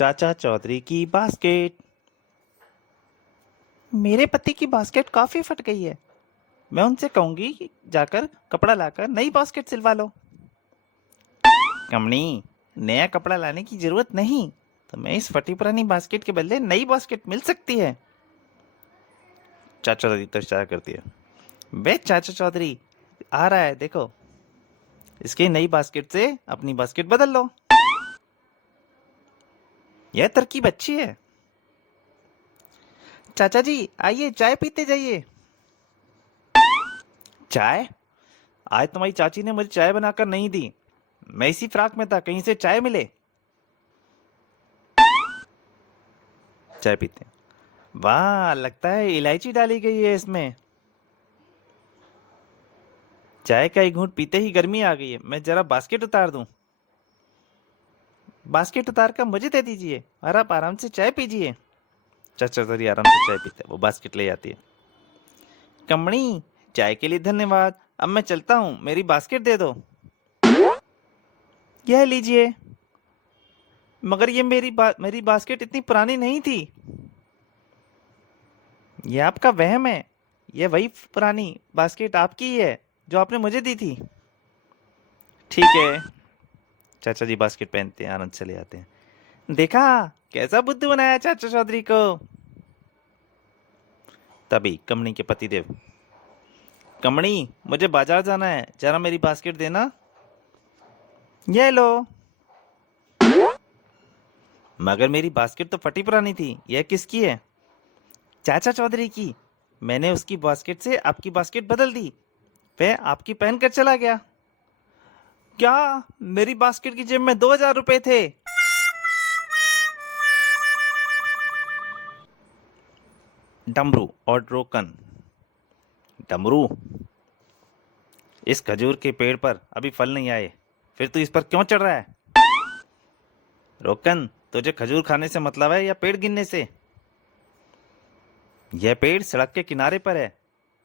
चाचा चौधरी की बास्केट। मेरे पति की बास्केट काफी फट गई है। मैं उनसे कहूंगी कि जाकर कपड़ा लाकर नई बास्केट सिलवा लो। कमनी, नया कपड़ा लाने की जरूरत नहीं, तो मैं इस फटी पुरानी बास्केट के बदले नई बास्केट मिल सकती है। चाचा चौधरी तो इशारा करती है। बे चाचा चौधरी, आ रहा है देखो, इसकी नई बास्केट से अपनी बास्केट बदल लो। यह तरकीब अच्छी है। चाचा जी आइए, चाय पीते जाइए। चाय? आज तुम्हारी चाची ने मुझे चाय बनाकर नहीं दी। मैं इसी फ्राक में था, कहीं से चाय मिले। चाय पीते हैं। वाह, लगता है इलायची डाली गई है इसमें। चाय का एक घूंट पीते ही गर्मी आ गई है। मैं जरा बास्केट उतार दूं। बास्केट उतार कर मुझे दे दीजिए और आप आराम से चाय पीजिए। चाचा चौधरी आराम से चाय पीते हैं। वो बास्केट ले आती है। कमणी, चाय के लिए धन्यवाद। अब मैं चलता हूँ, मेरी बास्केट दे दो। यह लीजिए। मगर ये मेरी बास्केट इतनी पुरानी नहीं थी। यह आपका वहम है। यह वही पुरानी बास्केट आपकी ही है जो आपने मुझे दी थी। ठीक है। चाचा जी बास्केट पहनते हैं, आनंद चले आते हैं। देखा, कैसा बुद्धू बनाया चाचा चौधरी को। तभी कमणी के पतिदेव। कमणी, मुझे बाजार जाना है, जरा मेरी बास्केट देना। ये लो। मगर मेरी बास्केट तो फटी पुरानी थी, यह किसकी है? चाचा चौधरी की। मैंने उसकी बास्केट से आपकी बास्केट बदल दी। वह आपकी पहन कर चला गया। क्या? मेरी बास्केट की जेब में 2,000 रुपए थे। डमरू और ड्रोकन। डमरू, इस खजूर के पेड़ पर अभी फल नहीं आए, फिर तू इस पर क्यों चढ़ रहा है? रोकन, तुझे खजूर खाने से मतलब है या पेड़ गिनने से? यह पेड़ सड़क के किनारे पर है।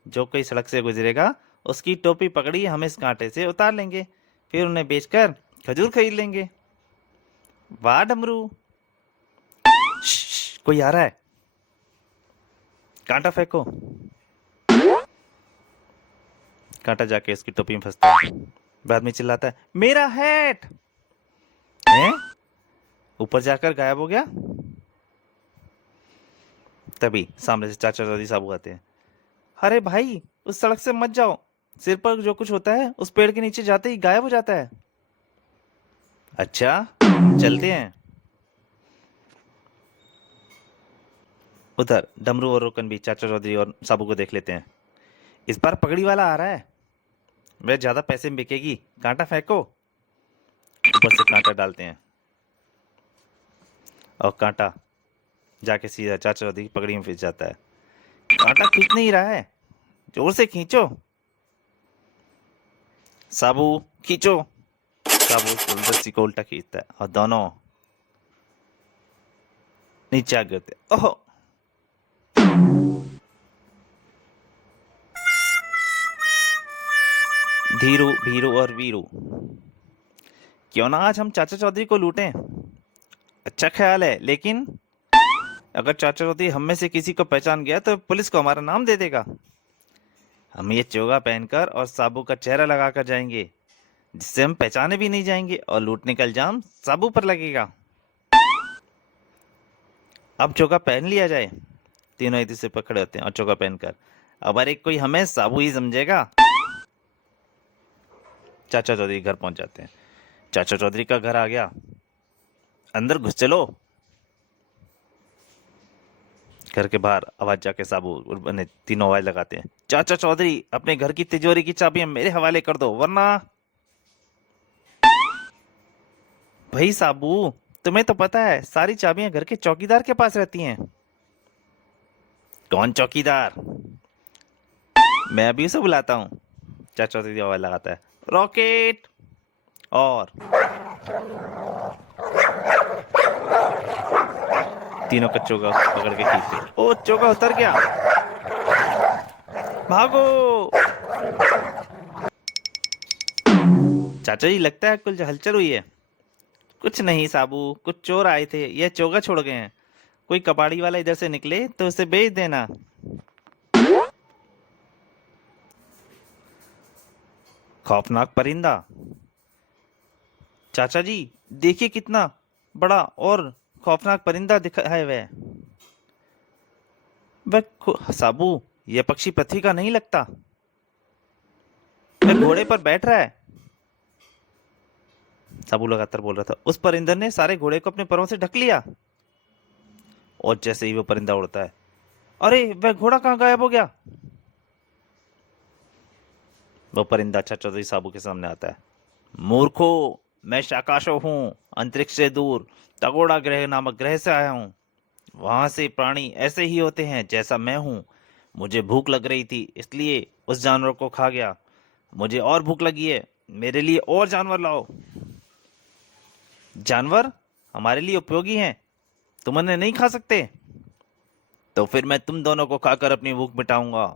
जो कोई सड़क से गुजरेगा, उसकी टोपी पकड़ी हम इस कांटे से उतार लेंगे, फिर उन्हें बेचकर खजूर खरीद लेंगे। वाह डमरू। कोई आ रहा है, कांटा फेंको। कांटा जाके इसकी टोपी में फंसता है। बाद में चिल्लाता है, मेरा हैट है। ऊपर जाकर गायब हो गया। तभी सामने से चाचा दादी साबू आते हैं। अरे भाई, उस सड़क से मत जाओ। सिर पर जो कुछ होता है उस पेड़ के नीचे जाते ही गायब हो जाता है। अच्छा, चलते हैं। उधर डमरू और रोकन भी चाचा चौधरी और साबू को देख लेते हैं। इस बार पगड़ी वाला आ रहा है। वह ज्यादा पैसे में बिकेगी। कांटा फेंको। ऊपर से कांटा डालते हैं और कांटा जाके सीधा चाचा चौधरी की पगड़ी में फंस जाता है। कांटा खींच नहीं रहा है, जोर से खींचो। साबू, खींचो। साबू रस्सी को उल्टा खींचता है और दोनों नीचे आ गिरते। ओहो। धीरू, भीरू और वीरू, क्यों ना आज हम चाचा चौधरी को लूटें। अच्छा ख्याल है, लेकिन अगर चाचा चौधरी हम में से किसी को पहचान गया तो पुलिस को हमारा नाम दे देगा। हम ये चोगा पहनकर और साबू का चेहरा लगाकर जाएंगे, जिससे हम पहचाने भी नहीं जाएंगे और लूटने का इल्जाम साबू पर लगेगा। अब चोगा पहन लिया जाए। तीनों एक दूसरे पर खड़े होते हैं और चोगा पहनकर। अब हर एक कोई हमें साबू ही समझेगा। चाचा चौधरी घर पहुंच जाते हैं। चाचा चौधरी का घर आ गया। अंदर घुस चलो। घर के बाहर आवाज जाके साबू और तीनों आवाज लगाते हैं। चाचा चौधरी, अपने घर की तिजोरी की चाबियां मेरे हवाले कर दो, वरना। भाई साबू, तुम्हें तो पता है सारी चाबियां घर के चौकीदार के पास रहती हैं। कौन चौकीदार? मैं अभी उसे बुलाता हूँ। चाचा चौधरी आवाज लगाता है। रॉकेट। और तीनों का चोगा पकड़ के खींचते। ओ, चोगा उतर गया। भागो। चाचा जी, लगता है कुछ हलचल हुई है। कुछ नहीं साबू, कुछ चोर आए थे, यह चौका छोड़ गए हैं। कोई कबाड़ी वाला इधर से निकले तो उसे बेच देना। खौफनाक परिंदा। चाचा जी, देखिए कितना बड़ा और खौफनाक परिंदा दिखा है वह। साबू, यह पक्षी पृथ्वी का नहीं लगता। वह घोड़े पर बैठ रहा है। साबू लगातार बोल रहा था। उस परिंदे ने सारे घोड़े को अपने परों से ढक लिया। और जैसे ही वो परिंदा उड़ता है, अरे वह घोड़ा कहाँ गायब हो गया। वो परिंदा अच्छा चौधरी साबू के सामने आता है। मूर्खो, मैं शाकाशो हूँ, अंतरिक्ष से दूर तगोड़ा ग्रह नामक ग्रह से आया हूँ। वहां से प्राणी ऐसे ही होते हैं जैसा मैं हूँ। मुझे भूख लग रही थी, इसलिए उस जानवर को खा गया। मुझे और भूख लगी है, मेरे लिए और जानवर लाओ। जानवर हमारे लिए उपयोगी हैं, तुम उन्हें नहीं खा सकते। तो फिर मैं तुम दोनों को खाकर अपनी भूख मिटाऊंगा।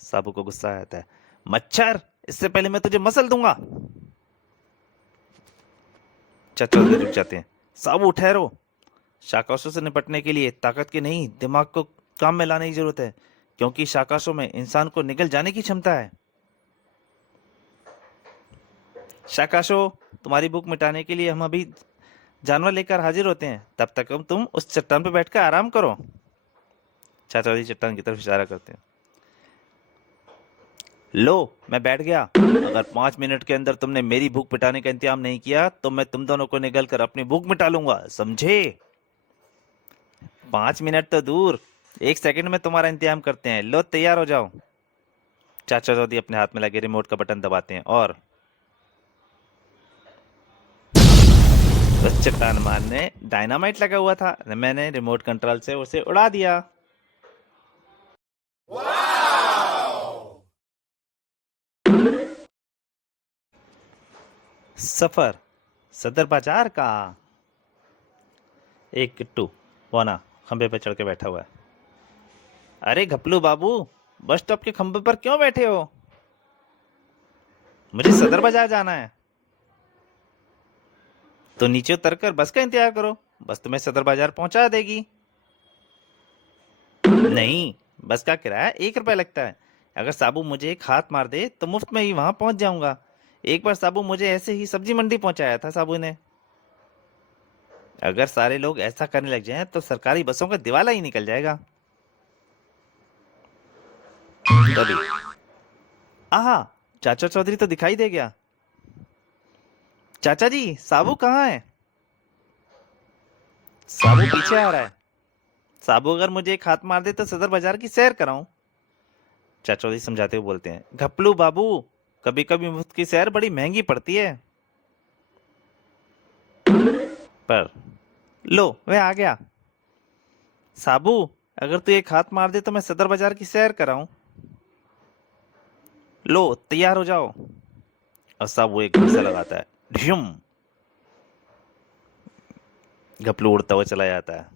साबू को गुस्सा आता है। मच्छर, इससे पहले मैं तुझे मसल दूंगा। चाचा जी रुक जाते हैं। साबू ठहरो, शाकाशों से निपटने के लिए ताकत के नहीं, दिमाग को काम में लाने की जरूरत है, क्योंकि शाकाशों में इंसान को निगल जाने की क्षमता है। शाकाशो, तुम्हारी भूख मिटाने के लिए हम अभी जानवर लेकर हाजिर होते हैं, तब तक तुम उस चट्टान पर बैठकर आराम करो। चाचा जी चट्टान की तरफ इशारा करते हैं। लो, मैं बैठ गया। अगर 5 मिनट के अंदर तुमने मेरी भूख मिटाने का इंतजाम नहीं किया तो मैं तुम दोनों को निगल कर अपनी भूख मिटा लूंगा, समझे। 5 मिनट तो दूर, 1 सेकंड में तुम्हारा इंतजाम करते हैं। लो, तैयार हो जाओ। चाचा चौधरी अपने हाथ में लगे रिमोट का बटन दबाते हैं और उस चट्टान मान ने डायनामाइट लगा हुआ था, मैंने रिमोट कंट्रोल से उसे उड़ा दिया। सफर सदर बाजार का। एक किट्टू पौना खंबे पर चढ़ के बैठा हुआ है। अरे घपलू बाबू, बस स्टॉप के खंबे पर क्यों बैठे हो। मुझे सदर बाजार जाना है। तो नीचे उतरकर बस का इंतजार करो, बस तुम्हें सदर बाजार पहुंचा देगी। नहीं, बस का किराया 1 रुपया लगता है। अगर साबू मुझे एक हाथ मार दे तो मुफ्त में ही वहां पहुंच जाऊंगा। एक बार साबू मुझे ऐसे ही सब्जी मंडी पहुंचाया था साबू ने। अगर सारे लोग ऐसा करने लग जाएं तो सरकारी बसों का दिवाला ही निकल जाएगा। तभी आहा, चाचा चौधरी तो दिखाई दे गया। चाचा जी, साबू कहाँ है। साबू पीछे आ रहा है। साबू अगर मुझे एक हाथ मार दे तो सदर बाजार की सैर कराऊं। चाचा चौधरी समझाते हुए बोलते हैं। घपलू बाबू, कभी कभी मुफ्त की सैर बड़ी महंगी पड़ती है। पर लो, वह आ गया। साबू, अगर तू एक हाथ मार दे तो मैं सदर बाजार की सैर कराऊं। लो, तैयार हो जाओ। और साबू एक घुसा लगाता है। ढियुम। घपलू उड़ता हुआ चला जाता है।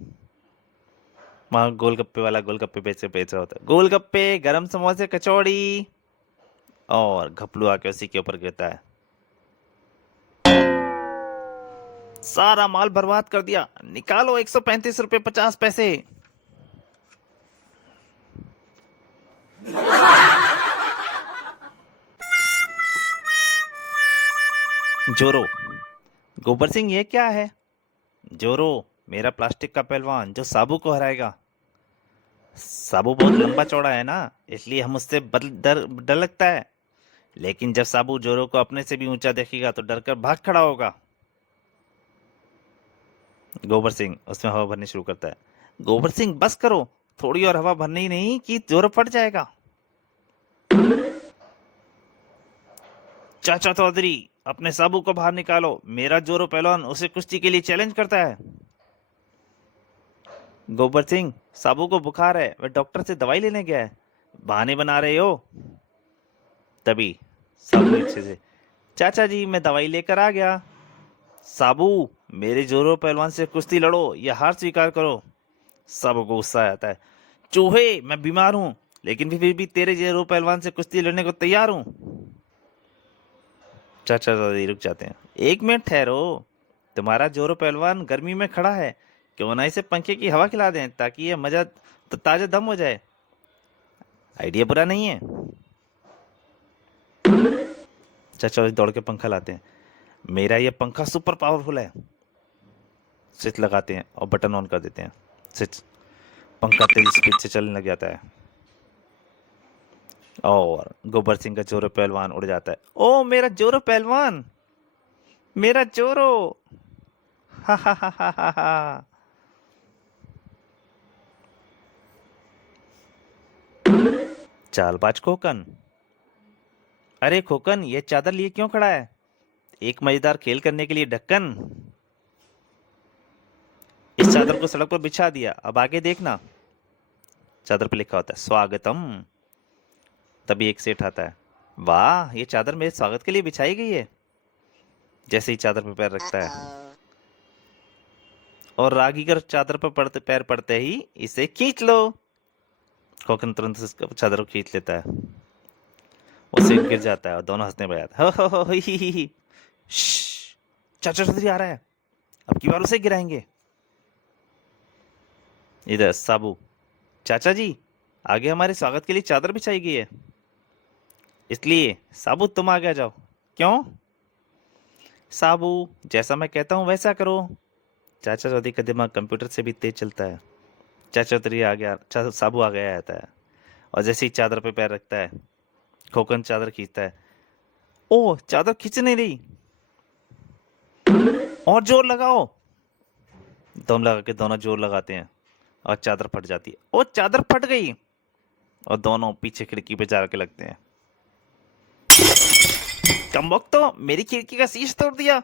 वहां गोलगप्पे वाला गोलगप्पे बेच रहा होता है। गोलगप्पे, गरम समोसे, कचौड़ी। और घपलू आके उसी के ऊपर गिरता है। सारा माल बर्बाद कर दिया, निकालो 135 रुपए 50 पैसे। जोरो, गोबर सिंह ये क्या है। जोरो, मेरा प्लास्टिक का पहलवान जो साबू को हराएगा। साबू बहुत लंबा चौड़ा है ना, इसलिए हम उससे डर डर लगता है। लेकिन जब साबू जोरो को अपने से भी ऊंचा देखेगा तो डर कर भाग खड़ा होगा। गोबर सिंह उसमें हवा भरनी शुरू करता है। गोबर सिंह बस करो, थोड़ी और हवा भरनी ही नहीं कि जोरो फट जाएगा। चाचा चौधरी, अपने साबू को बाहर निकालो, मेरा जोरो पहलवान उसे कुश्ती के लिए चैलेंज करता है। गोबर सिंह, साबू को बुखार है, वह डॉक्टर से दवाई लेने गया है, बहाने बना रहे हो। तभी साबू पीछे से। चाचा जी, मैं दवाई लेकर आ गया। साबू, मेरे जोरो पहलवान से कुश्ती लड़ो या हार स्वीकार करो। साबू को गुस्सा आता है। चूहे, मैं बीमार हूं, लेकिन फिर भी तेरे जोरो पहलवान से कुश्ती लड़ने को तैयार हूं। चाचा चौधरी रुक जाते हैं। 1 मिनट ठहरो, तुम्हारा जोरो पहलवान गर्मी में खड़ा है, क्यों ना इसे पंखे की हवा खिला दें ताकि ये मजा तो ताजा दम हो जाए। आइडिया बुरा नहीं है। चाचा जी दौड़ के पंखा लाते हैं। मेरा ये पंखा सुपर पावरफुल है। स्विच लगाते हैं और बटन ऑन कर देते हैं। स्विच, पंखा तेज स्पीड से चलने लग जाता है और गोबर सिंह का जोरो पहलवान उड़ जाता है। ओ मेरा जोरो पहलवान, मेरा जोरो, हा हा हा हा हा हा। चालबाज खोकन, अरे खोकन ये चादर लिए क्यों खड़ा है? एक मजेदार खेल करने के लिए ढक्कन। इस चादर को सड़क पर बिछा दिया, अब आगे देखना। चादर पर लिखा होता है स्वागतम। तभी एक सेठ आता है। वाह, ये चादर मेरे स्वागत के लिए बिछाई गई है। जैसे ही चादर पर पैर रखता है और रागीगर चादर पर पड़ते पैर पड़ते ही इसे खींच लो। खोकन तुरंत चादर को खींच लेता है। वो सेठ गिर जाता है और दोनों हंसने लग जाते हैं। हो ही। श्श्श, चाचा चौधरी आ रहा है, अब की बार उसे गिराएंगे। इधर साबू, चाचा जी आगे हमारे स्वागत के लिए चादर बिछाई गई है, इसलिए साबू तुम आगे आ जाओ। क्यों? साबू जैसा मैं कहता हूँ वैसा करो। चाचा चौधरी का दिमाग कंप्यूटर से भी तेज चलता है। चाचा चौधरी आ गया, साबू आ गया आता है और जैसे ही चादर पे पैर रखता है खोकन चादर खींचता है। ओ चादर खींच नहीं रही, और जोर लगाओ। दम लगा के दोनों जोर लगाते हैं और चादर फट जाती है। ओ चादर फट गई और दोनों पीछे खिड़की पे जा के लगते हैं। कम वक्त तो मेरी खिड़की का शीश तोड़ दिया।